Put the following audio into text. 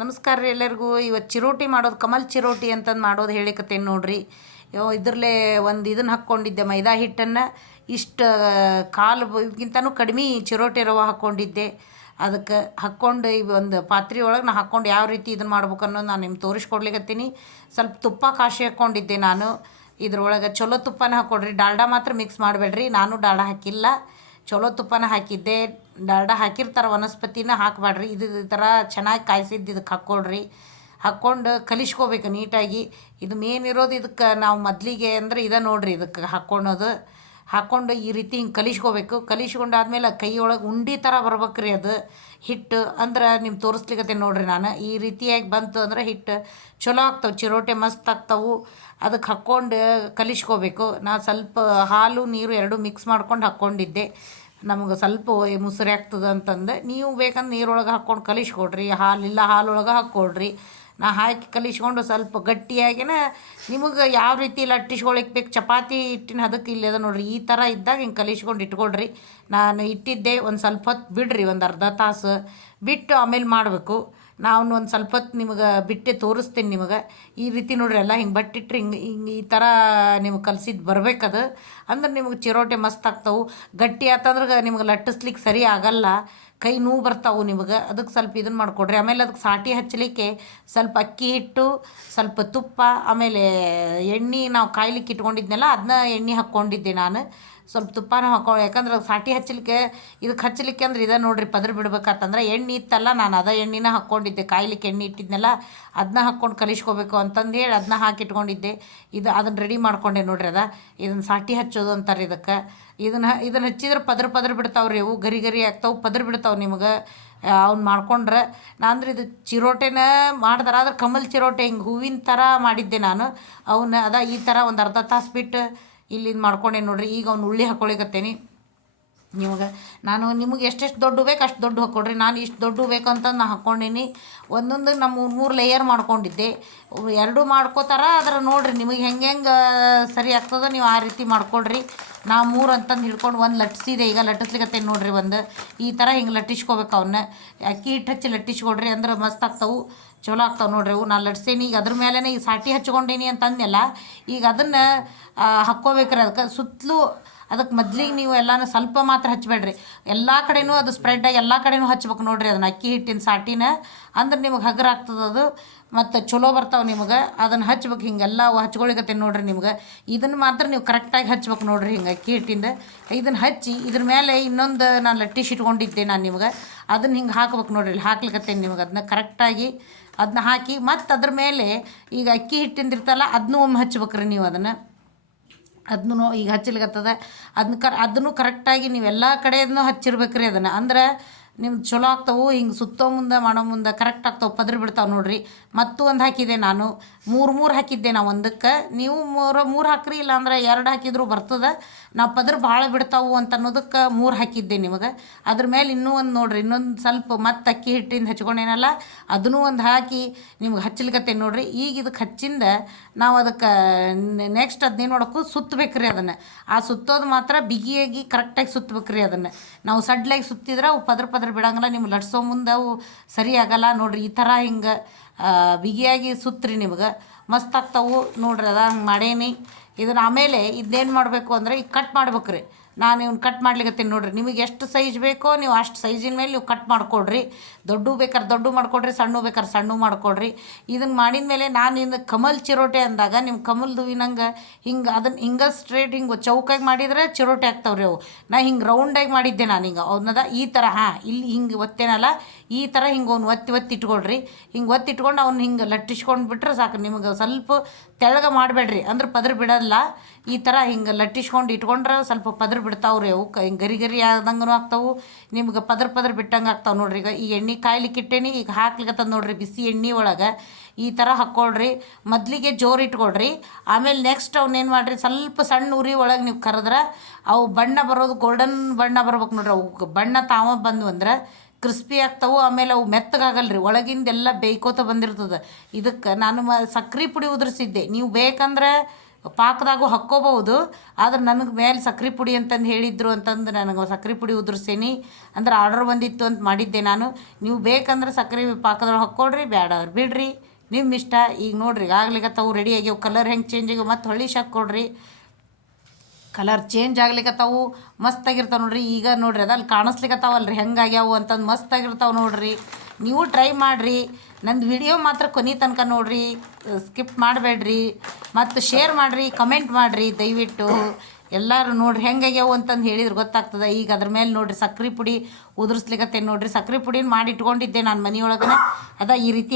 ನಮಸ್ಕಾರ ರೀ ಎಲ್ಲರಿಗೂ. ಇವತ್ತು ಚಿರೋಟಿ ಮಾಡೋದು, ಕಮಲ್ ಚಿರೋಟಿ ಅಂತಂದು ಮಾಡೋದು ಹೇಳಿಕತ್ತೇನೆ ನೋಡ್ರಿ. ಯೋ, ಇದ್ರಲ್ಲೇ ಒಂದು ಇದನ್ನು ಹಾಕ್ಕೊಂಡಿದ್ದೆ, ಮೈದಾ ಹಿಟ್ಟನ್ನು. ಇಷ್ಟು, ಕಾಲು ಇದಕ್ಕಿಂತನೂ ಕಡಿಮೆ ಚಿರೋಟಿ ರವೆ ಹಾಕ್ಕೊಂಡಿದ್ದೆ. ಅದಕ್ಕೆ ಹಾಕ್ಕೊಂಡು ಈ ಒಂದು ಪಾತ್ರೆ ಒಳಗೆ ನಾನು ಹಾಕ್ಕೊಂಡು ಯಾವ ರೀತಿ ಇದನ್ನು ಮಾಡ್ಬೇಕು ಅನ್ನೋದು ನಾನು ನಿಮ್ಗೆ ತೋರಿಸ್ಕೊಡ್ಲಿಕತ್ತೀನಿ. ಸ್ವಲ್ಪ ತುಪ್ಪ ಕಾಶಿ ಹಾಕ್ಕೊಂಡಿದ್ದೆ ನಾನು. ಇದ್ರೊಳಗೆ ಚಲೋ ತುಪ್ಪನ ಹಾಕ್ಕೊಡ್ರಿ ಡಾಲ್ಡಾ ಮಾತ್ರ ಮಿಕ್ಸ್ ಮಾಡಬೇಡ್ರಿ. ನಾನು ಡಾಲ್ಡಾ ಹಾಕಿಲ್ಲ. ಚಲೋ ತುಪ್ಪನ ಹಾಕಿದ್ದೆ. ಡಾಲ್ಡಾ ಹಾಕಿರ್ತಾರೆ ವನಸ್ಪತಿನ ಹಾಕಬೇಡ್ರಿ ಇದು ಈ ಥರ ಚೆನ್ನಾಗಿ ಕಾಯಿಸಿದ್ದು ಇದಕ್ಕೆ ಹಾಕ್ಕೊಳ್ರಿ. ಹಾಕ್ಕೊಂಡು ಕಲಿಸ್ಕೋಬೇಕು ನೀಟಾಗಿ. ಇದು ಮೇನ್ ಇರೋದು ಇದಕ್ಕೆ ನಾವು ಮೊದಲಿಗೆ ಅಂದ್ರೆ ಇದ ನೋಡ್ರಿ ಇದಕ್ಕೆ ಹಾಕ್ಕೊಳೋದು. ಹಾಕ್ಕೊಂಡು ಈ ರೀತಿ ಹಿಂಗೆ ಕಲಿಸ್ಕೋಬೇಕು. ಕಲಿಸ್ಕೊಂಡಾದ್ಮೇಲೆ ಕೈಯೊಳಗೆ ಉಂಡಿ ಥರ ಬರ್ಬೇಕು ರೀ ಅದು. ಹಿಟ್ಟು ಅಂದ್ರೆ ನಿಮ್ಗೆ ತೋರಿಸ್ಲಿಕ್ಕೆ ನೋಡ್ರಿ ನಾನು. ಈ ರೀತಿಯಾಗಿ ಬಂತು ಅಂದ್ರೆ ಹಿಟ್ಟು ಚಲೋ ಆಗ್ತಾವೆ, ಚಿರೋಟೆ ಮಸ್ತ್ ಆಗ್ತಾವೆ. ಅದಕ್ಕೆ ಹಾಕ್ಕೊಂಡು ಕಲಿಸ್ಕೋಬೇಕು. ನಾ ಸ್ವಲ್ಪ ಹಾಲು, ನೀರು ಎರಡು ಮಿಕ್ಸ್ ಮಾಡ್ಕೊಂಡು ಹಾಕ್ಕೊಂಡಿದ್ದೆ. ನಮಗೆ ಸ್ವಲ್ಪ ಮುಸುರಿ ಆಗ್ತದೆ ಅಂತಂದು, ನೀವು ಬೇಕಂದ್ರೆ ನೀರೊಳಗೆ ಹಾಕ್ಕೊಂಡು ಕಲಿಸ್ಕೊಡ್ರಿ, ಹಾಲಿಲ್ಲ ಹಾಲೊಳಗೆ ಹಾಕ್ಕೊಡ್ರಿ. ನಾ ಹಾಕಿ ಕಲಿಸ್ಕೊಂಡು ಸ್ವಲ್ಪ ಗಟ್ಟಿಯಾಗಿನ ನಿಮಗೆ ಯಾವ ರೀತಿ ಲಟ್ಟಿಸ್ಕೊಳಕ್ಕೆ ಬೇಕು, ಚಪಾತಿ ಹಿಟ್ಟಿನ ಹದಕ್ಕೆ ಇಲ್ಲದ ನೋಡ್ರಿ, ಈ ಥರ ಇದ್ದಾಗ ಹಿಂಗೆ ಕಲಿಸ್ಕೊಂಡು ಇಟ್ಕೊಳ್ರಿ ನಾನು ಇಟ್ಟಿದ್ದೆ ಒಂದು ಸ್ವಲ್ಪ ಹೊತ್ತು ಬಿಡ್ರಿ, ಒಂದು ಅರ್ಧ ತಾಸು ಬಿಟ್ಟು ಆಮೇಲೆ ಮಾಡಬೇಕು. ನಾನು ಒಂದು ಸ್ವಲ್ಪ ಹೊತ್ತು ನಿಮಗೆ ಬಿಟ್ಟೆ ತೋರಿಸ್ತೀನಿ ನಿಮಗೆ. ಈ ರೀತಿ ನೋಡ್ರಿ ಎಲ್ಲ ಹಿಂಗೆ ಬಟ್ಟಿಟ್ರಿ, ಹಿಂಗೆ ಹಿಂಗೆ ಈ ಥರ ನಿಮ್ಗೆ ಕಲ್ಸಿದ್ದು ಬರ್ಬೇಕದು. ಅಂದ್ರೆ ನಿಮ್ಗೆ ಚಿರೋಟೆ ಮಸ್ತ್ ಆಗ್ತಾವೆ. ಗಟ್ಟಿ ಆತಂದ್ರೆ ನಿಮ್ಗೆ ಲಟ್ಟಿಸ್ಲಿಕ್ಕೆ ಸರಿ ಆಗಲ್ಲ. ಕೈ ನೋವು ಬರ್ತಾವೆ ನಿಮಗೆ. ಅದಕ್ಕೆ ಸ್ವಲ್ಪ ಇದನ್ನು ಮಾಡಿಕೊಡ್ರಿ. ಆಮೇಲೆ ಅದಕ್ಕೆ ಸಾಟಿ ಹಚ್ಚಲಿಕ್ಕೆ ಸ್ವಲ್ಪ ಅಕ್ಕಿ ಹಿಟ್ಟು, ಸ್ವಲ್ಪ ತುಪ್ಪ, ಆಮೇಲೆ ಎಣ್ಣೆ ನಾವು ಕಾಯ್ಲಿಕ್ಕೆ ಇಟ್ಕೊಂಡಿದ್ನಲ್ಲ ಅದನ್ನ ಎಣ್ಣೆ ಹಾಕ್ಕೊಂಡಿದ್ದೆ ನಾನು. ಸ್ವಲ್ಪ ತುಪ್ಪನೂ ಹಾಕೋ ಯಾಕಂದ್ರೆ ಸಾಟಿ ಹಚ್ಚಲಿಕ್ಕೆ ಇದಕ್ಕೆ ಹಚ್ಚಲಿಕ್ಕೆ ಅಂದ್ರೆ ಇದ ನೋಡ್ರಿ ಪದ್ರ ಬಿಡ್ಬೇಕಾತಂದ್ರೆ ಎಣ್ಣೆ ಇತ್ತಲ್ಲ, ನಾನು ಅದ ಎಣ್ಣೆನ ಹಾಕ್ಕೊಂಡಿದ್ದೆ ಕಾಯ್ಲಿಕ್ಕೆ ಎಣ್ಣೆ ಇಟ್ಟಿದ್ನಲ್ಲ ಅದನ್ನ ಹಾಕ್ಕೊಂಡು ಕಲಿಸ್ಕೋಬೇಕು ಅಂತಂದು ಹೇಳಿ ಅದನ್ನ ಹಾಕಿ ಇಟ್ಕೊಂಡಿದ್ದೆ ಇದು ಅದನ್ನು ರೆಡಿ ಮಾಡ್ಕೊಂಡೆ ನೋಡ್ರಿ ಅದ. ಇದನ್ನು ಸಾಟಿ ಹಚ್ಚೋದು ಅಂತಾರೆ ಇದಕ್ಕೆ. ಇದನ್ನು ಇದನ್ನು ಹಚ್ಚಿದ್ರೆ ಪದ್ರ ಪದ್ರ ಬಿಡ್ತಾವೆ ರೀ ಅವು, ಗರಿ ಗರಿ ಆಗ್ತಾವೆ, ಪದ್ರ ಬಿಡ್ತಾವೆ ನಿಮಗೆ. ಅವ್ನು ಮಾಡ್ಕೊಂಡ್ರೆ ನಾ ಅಂದ್ರೆ ಇದು ಚಿರೋಟೆನ ಮಾಡ್ದಾರ, ಆದ್ರೆ ಕಮಲ್ ಚಿರೋಟೆ ಹಿಂಗೆ ಹೂವಿನ ಥರ ಮಾಡಿದ್ದೆ ನಾನು. ಅವನ್ನ ಅದ ಈ ಥರ ಒಂದು ಅರ್ಧ ತಾಸು ಬಿಟ್ಟು ಇಲ್ಲಿಂದ ಮಾಡ್ಕೊಂಡೆ ನೋಡ್ರಿ, ಈಗ ಅವ್ನು ಉಳ್ಳಿ ಹಾಕ್ಕೊಳಿಕತ್ತೇನಿ ನಿಮಗೆ ನಾನು ನಿಮಗೆ ಎಷ್ಟೆಷ್ಟು ದೊಡ್ಡ ಬೇಕು ಅಷ್ಟು ದೊಡ್ಡ ಹಾಕ್ಕೊಡ್ರಿ ನಾನು ಇಷ್ಟು ದೊಡ್ಡ ಬೇಕು ನಾನು ಹಾಕ್ಕೊಂಡೀನಿ ಒಂದೊಂದು ನಮ್ಮ ಮೂರು ಮೂರು ಲೇಯರ್ ಮಾಡ್ಕೊಂಡಿದ್ದೆ. ಎರಡು ಮಾಡ್ಕೋತಾರ ಅದರ ನೋಡಿರಿ ನಿಮಗೆ ಹೆಂಗೆ ಹೆಂಗೆ ಸರಿ ಆಗ್ತದೋ ನೀವು ಆ ರೀತಿ ಮಾಡ್ಕೊಳ್ರಿ ನಾ ಮೂರು ಅಂತಂದು ಹಿಡ್ಕೊಂಡು ಒಂದು ಲಟ್ಟಿಸಿದೆ ಈಗ ಲಟ್ಟಿಸ್ಲಿಕತ್ತೇನೆ ನೋಡ್ರಿ ಒಂದು. ಈ ಥರ ಹಿಂಗೆ ಲಟ್ಟಿಸ್ಕೋಬೇಕು ಅವನ್ನ ಅಕ್ಕಿ ಹಿಟ್ಟು ಹಚ್ಚಿ ಲಟ್ಟಿಸ್ಕೊಡ್ರಿ ಅಂದ್ರೆ ಮಸ್ತ್ ಆಗ್ತಾವು. ಚಲೋ ಆಗ್ತಾವೆ ನೋಡ್ರಿ ಅವು. ನಾನು ಲಟ್ಸೇನಿ, ಈಗ ಅದ್ರ ಮೇಲೇ ಈಗ ಸಾಟಿ ಹಚ್ಕೊಂಡೇನಿ ಅಂತ ಅಂದ್ನಲ್ಲ ಈಗ ಅದನ್ನು ಹಾಕ್ಕೋಬೇಕ್ರಿ ಅದಕ್ಕೆ. ಸುತ್ತಲೂ ಅದಕ್ಕೆ ಮೊದ್ಲಿಗೆ ನೀವು ಎಲ್ಲನೂ ಸ್ವಲ್ಪ ಮಾತ್ರ ಹಚ್ಚಬೇಡ್ರಿ ಎಲ್ಲ ಕಡೆನೂ ಅದು ಸ್ಪ್ರೆಡ್ ಆಗಿ ಎಲ್ಲ ಕಡೆನೂ ಹಚ್ಬೇಕು ನೋಡ್ರಿ ಅದನ್ನ. ಅಕ್ಕಿ ಹಿಟ್ಟಿನ ಸಾಟಿನ ಅಂದ್ರೆ ನಿಮಗೆ ಹಗರ ಆಗ್ತದೆ ಅದು. ಮತ್ತು ಚಲೋ ಬರ್ತಾವೆ ನಿಮಗೆ. ಅದನ್ನು ಹಚ್ಬೇಕು ಹಿಂಗೆಲ್ಲ ಹಚ್ಕೊಳಿಕತ್ತೆ ನೋಡ್ರಿ ನಿಮ್ಗೆ. ಇದನ್ನು ಮಾತ್ರ ನೀವು ಕರೆಕ್ಟಾಗಿ ಹಚ್ಬೇಕು ನೋಡ್ರಿ ಹಿಂಗೆ ಅಕ್ಕಿ ಹಿಟ್ಟಿಂದ. ಇದನ್ನು ಹಚ್ಚಿ ಇದ್ರ ಮೇಲೆ ಇನ್ನೊಂದು ನಾನು ಲಟ್ಟಿಶ್ ಇಟ್ಕೊಂಡಿದ್ದೆ ನಾನು ನಿಮ್ಗೆ. ಅದನ್ನು ಹಿಂಗೆ ಹಾಕ್ಬೇಕು ನೋಡ್ರಿ ಇಲ್ಲಿ ಹಾಕ್ಲಿಕತ್ತೇನೆ ನಿಮ್ಗೆ. ಅದನ್ನ ಕರೆಕ್ಟಾಗಿ ಅದನ್ನ ಹಾಕಿ ಮತ್ತು ಅದ್ರ ಮೇಲೆ ಈಗ ಅಕ್ಕಿ ಹಿಟ್ಟಿಂದಿರ್ತಲ್ಲ ಅದನ್ನೂ ಒಮ್ಮೆ ಹಚ್ಬೇಕ್ರಿ ನೀವು ಅದನ್ನು. ಅದನ್ನು ಈಗ ಹಚ್ಚಲಿಕತ್ತದ ಅದನ್ನ ಕರ್ ಅದನ್ನು ಕರೆಕ್ಟಾಗಿ ನೀವು ಎಲ್ಲ ಕಡೆಯೂ ಹಚ್ಚಿರ್ಬೇಕು ರೀ ಅದನ್ನು. ಅಂದ್ರೆ ನಿಮ್ಗೆ ಚಲೋ ಆಗ್ತಾವೆ, ಹಿಂಗೆ ಸುತ್ತೋ ಮುಂದೆ ಮಾಡೋ ಮುಂದೆ ಕರೆಕ್ಟ್ ಆಗ್ತಾವೆ, ಪದ್ರ ಬಿಡ್ತಾವೆ ನೋಡ್ರಿ. ಮತ್ತು ಒಂದು ಹಾಕಿದೆ ನಾನು. ಮೂರು ಮೂರು ಹಾಕಿದ್ದೆ ನಾ ಒಂದಕ್ಕೆ. ನೀವು ಮೂರು ಮೂರು ಹಾಕ್ರಿ, ಇಲ್ಲಾಂದ್ರೆ ಎರಡು ಹಾಕಿದ್ರು ಬರ್ತದೆ. ನಾವು ಪದ್ರ ಭಾಳ ಬಿಡ್ತಾವು ಅಂತ ಅನ್ನೋದಕ್ಕೆ ಮೂರು ಹಾಕಿದ್ದೆ ನಿಮಗೆ. ಅದ್ರ ಮೇಲೆ ಇನ್ನೂ ಒಂದು ನೋಡಿರಿ, ಇನ್ನೊಂದು ಸ್ವಲ್ಪ ಮತ್ತೆ ಅಕ್ಕಿ ಹಿಟ್ಟಿಂದ ಹಚ್ಕೊಂಡೇನಲ್ಲ, ಅದನ್ನೂ ಒಂದು ಹಾಕಿ ನಿಮ್ಗೆ ಹಚ್ಚಲಿಕತ್ತೆ ನೋಡಿರಿ. ಈಗ ಇದಕ್ಕೆ ಹಚ್ಚಿಂದ ನಾವು ಅದಕ್ಕೆ ನೆಕ್ಸ್ಟ್ ಅದನ್ನೇ ನೋಡೋಕು ಸುತ್ತಬೇಕು ರೀ ಅದನ್ನು. ಆ ಸುತ್ತೋದು ಮಾತ್ರ ಬಿಗಿಯಾಗಿ ಕರೆಕ್ಟಾಗಿ ಸುತ್ತಬೇಕು ರೀ ಅದನ್ನು. ನಾವು ಸಡ್ಲಾಗಿ ಸುತ್ತಿದ್ರೆ ಅವು ಪದ್ರ ಪದ್ರ ಬಿಡಂಗಿಲ್ಲ ನಿಮ್ಗೆ ಲಟ್ಸೋ ಮುಂದೆ ಅವು ಸರಿ ಆಗಲ್ಲ. ನೋಡ್ರಿ, ಈ ಥರ ಹಿಂಗೆ ಬಿಗಿಯಾಗಿ ಸುತ್ರಿ ನಿಮ್ಗೆ. ಮಸ್ತ್ ಆಗ್ತಾವು. ನೋಡ್ರಿ, ಅದ ಹಂಗೆ ಮಾಡೇನಿ. ಇದನ್ನ ಆಮೇಲೆ ಇದನ್ನೇನು ಮಾಡಬೇಕು ಅಂದರೆ ಈಗ ಕಟ್ ಮಾಡ್ಬೇಕು ರೀ ನಾನು ಇವ್ನು ಕಟ್ ಮಾಡ್ಲಿಕ್ಕತ್ತೀನಿ ನೋಡಿರಿ. ನಿಮಗೆ ಎಷ್ಟು ಸೈಜ್ ಬೇಕೋ ನೀವು ಅಷ್ಟು ಸೈಜಿನ ಮೇಲೆ ನೀವು ಕಟ್ ಮಾಡಿಕೊಡ್ರಿ. ದೊಡ್ಡ ಬೇಕಾದ್ರೆ ದೊಡ್ಡ ಮಾಡಿಕೊಡ್ರಿ, ಸಣ್ಣ ಬೇಕಾದ್ರೆ ಸಣ್ಣ ಮಾಡಿಕೊಡ್ರಿ. ಇದನ್ನು ಮಾಡಿದ ಮೇಲೆ ನಾನು ಇನ್ನು ಕಮಲ್ ಚಿರೋಟೆ ಅಂದಾಗ ನಿಮ್ಮ ಕಮಲ್ದು ಹೂವಿನಂಗೆ ಹಿಂಗೆ ಅದನ್ನು ಹಿಂಗೆ ಸ್ಟ್ರೇಟ್ ಹಿಂಗೆ ಚೌಕಾಗಿ ಮಾಡಿದರೆ ಚಿರೋಟೆ ಆಗ್ತಾವ್ರಿ ಅವು. ನಾ ಹಿಂಗೆ ರೌಂಡಾಗಿ ಮಾಡಿದ್ದೆ ನಾನು ಹಿಂಗೆ. ಅವನ್ನದ ಈ ಥರ ಹಾಂ, ಇಲ್ಲಿ ಹಿಂಗೆ ಒತ್ತೇನಲ್ಲ, ಈ ಥರ ಹಿಂಗೆ ಅವ್ನು ಒತ್ತಿ ಒತ್ತಿ ಇಟ್ಕೊಳ್ರಿ. ಹಿಂಗೆ ಒತ್ತಿ ಇಟ್ಕೊಂಡು ಅವ್ನು ಹಿಂಗೆ ಲಟ್ಟಿಸ್ಕೊಂಡು ಬಿಟ್ರೆ ಸಾಕು. ನಿಮಗೆ ಸ್ವಲ್ಪ ತೆಳಗ ಮಾಡಬೇಡ್ರಿ. ಅಂದ್ರೆ ಪದ್ರ ಬಿಡೋಲ್ಲ. ಈ ಥರ ಹಿಂಗೆ ಲಟ್ಟಿಸ್ಕೊಂಡು ಇಟ್ಕೊಂಡ್ರೆ ಸ್ವಲ್ಪ ಪದ್ರ ಬಿಡ್ತಾವ್ರಿ ಅವು. ಕೈ ಗರಿ ಗರಿ ಆದಂಗೂ ಆಗ್ತಾವು. ನಿಮ್ಗೆ ಪದ್ರ ಪದ್ರ ಬಿಟ್ಟಂಗೆ ಆಗ್ತಾವೆ ನೋಡ್ರಿ. ಈಗ ಈ ಎಣ್ಣೆ ಕಾಯ್ಲಿಕ್ಕೆ ಇಟ್ಟೇನಿ ಈಗ ಹಾಕ್ಲಿಕ್ಕೆ ನೋಡ್ರಿ ಬಿಸಿ ಎಣ್ಣೆ ಒಳಗೆ. ಈ ಥರ ಹಾಕ್ಕೊಳ್ರಿ ಮೊದಲಿಗೆ ಜೋರು ಇಟ್ಕೊಳ್ರಿ. ಆಮೇಲೆ ನೆಕ್ಸ್ಟ್ ಅವನ್ನೇನು ಮಾಡಿರಿ? ಸ್ವಲ್ಪ ಸಣ್ಣ ಉರಿ ಒಳಗೆ ನೀವು ಕರೆದ್ರೆ ಅವು ಬಣ್ಣ ಬರೋದು ಗೋಲ್ಡನ್ ಬಣ್ಣ ಬರ್ಬೇಕು ನೋಡ್ರಿ. ಅವು ಬಣ್ಣ ತಾವ ಬಂದು ಅಂದ್ರೆ ಕ್ರಿಸ್ಪಿ ಆಗ್ತಾವೆ. ಆಮೇಲೆ ಅವು ಮೆತ್ತಗಾಗಲ್ಲ ರೀ ಒಳಗಿಂದೆಲ್ಲ ಬೇಯ್ಕೋತ ಬಂದಿರ್ತದೆ. ಇದಕ್ಕೆ ನಾನು ಮ ಸಕ್ರೆ ಪುಡಿ ಉದುರಿಸಿದ್ದೆ. ನೀವು ಬೇಕಂದ್ರೆ ಪಾಕದಾಗೂ ಹಾಕ್ಕೋಬಹುದು, ಆದ್ರೆ ನನಗೆ ಮೇಲೆ ಸಕ್ರೆ ಪುಡಿ ಅಂತಂದು ಹೇಳಿದ್ರು ಅಂತಂದು ನನಗೆ ಸಕ್ರೆ ಪುಡಿ ಉದುರ್ಸೇನಿ ಅಂದ್ರೆ ಆರ್ಡರ್ ಬಂದಿತ್ತು ಅಂತ ಮಾಡಿದ್ದೆ ನಾನು. ನೀವು ಬೇಕಂದ್ರೆ ಸಕ್ರೆ ಪಾಕದೊಳಗೆ ಹಾಕ್ಕೊಳ್ರಿ ಬೇಡ ಅವ್ರು ಬಿಡ್ರಿ. ನಿಮ್ಮ ಇಷ್ಟ, ಈಗ ನೋಡ್ರಿ ಆಗ್ಲಿಕತ್ತಾವು ರೆಡಿ ಆಗ್ಯಾವ ಕಲರ್ ಹೆಂಗೆ ಚೇಂಜ್ ಆಗ್ಯಾವ, ಮತ್ತು ಹೊಳ್ಳಿ ಶಾಕ್ ಕೊಡ್ರಿ. ಕಲರ್ ಚೇಂಜ್ ಆಗ್ಲಿಕತ್ತಾವು ಮಸ್ತಾಗಿರ್ತಾವೆ ನೋಡ್ರಿ, ಈಗ ನೋಡ್ರಿ ಅದಲ್ಲಿ ಹೆಂಗೆ ಹೆಂಗಾಗ್ಯಾವು ಅಂತಂದು ಮಸ್ತಾಗಿರ್ತಾವೆ ನೋಡ್ರಿ. ನೀವು ಟ್ರೈ ಮಾಡಿರಿ. ನಂದು ವಿಡಿಯೋ ಮಾತ್ರ ಕೊನೆ ತನಕ ನೋಡ್ರಿ. ಸ್ಕಿಪ್ ಮಾಡಬೇಡ್ರಿ. ಮತ್ತು ಶೇರ್ ಮಾಡಿರಿ ಕಮೆಂಟ್ ಮಾಡಿರಿ ದಯವಿಟ್ಟು. ಎಲ್ಲರೂ ನೋಡ್ರಿ ಹೆಂಗಾಗ್ಯಾವು ಅಂತಂದು ಹೇಳಿದ್ರೆ ಗೊತ್ತಾಗ್ತದೆ. ಈಗ ಅದ್ರ ಮೇಲೆ ನೋಡ್ರಿ ಸಕ್ರೆ ಪುಡಿ ಉದುರಿಸ್ಲಿಕ್ಕತ್ತೇನೆ ನೋಡ್ರಿ. ಸಕ್ರೆ ಪುಡಿನ ಮಾಡಿ ಇಟ್ಕೊಂಡಿದ್ದೆ ನಾನು ಮನೆಯೊಳಗನೆ. ಅದ ಈ ರೀತಿ